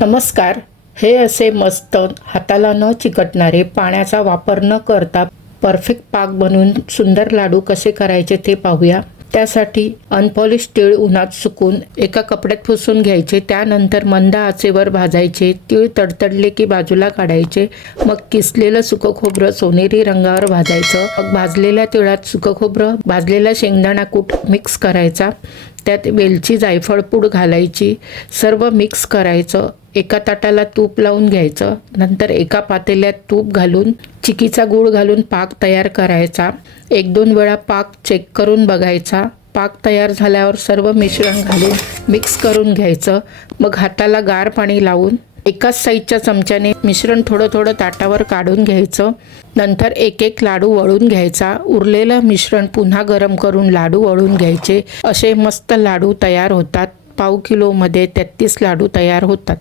नमस्कार. हे असे मस्त हाताला न चिकटणारे पाण्याचा वापर न करता परफेक्ट पाक बनवून सुंदर लाडू कसे करायचे ते पाहूया. त्यासाठी अनपॉलिश तीळ उन्हात सुकून एका कपड्यात पुसून घ्यायचे. त्यानंतर मंद आचेवर भाजायचे. तीळ तडतडले की बाजूला काढायचे. मग किसलेलं सुकं खोबरं सोनेरी रंगावर भाजायचं. मग भाजलेल्या तिळात सुकं खोबरं, भाजलेला शेंगदाणा कूट मिक्स करायचा. त्यात वेलची जायफळ पूड घालायची. सर्व मिक्स करायचं. एका ताटाला तूप लावून घ्यायचं. नंतर एका पातेल्यात तूप घालून चिकीचा गूळ घालून पाक तयार करायचा. 1-2 वेळा पाक चेक करून बघायचा. पाक तयार झाल्यावर सर्व मिश्रण घालून मिक्स करून घ्यायचं. मग हाताला गार पाणी लावून एकाच साईजच्या चमच्याने मिश्रण थोडं थोडं ताटावर काढून घ्यायचं. नंतर एक एक लाडू वळून घ्यायचा. उरलेलं मिश्रण पुन्हा गरम करून लाडू वळून घ्यायचे. असे मस्त लाडू तयार होतात. पाव किलोमध्ये 33 लाडू तयार होतात.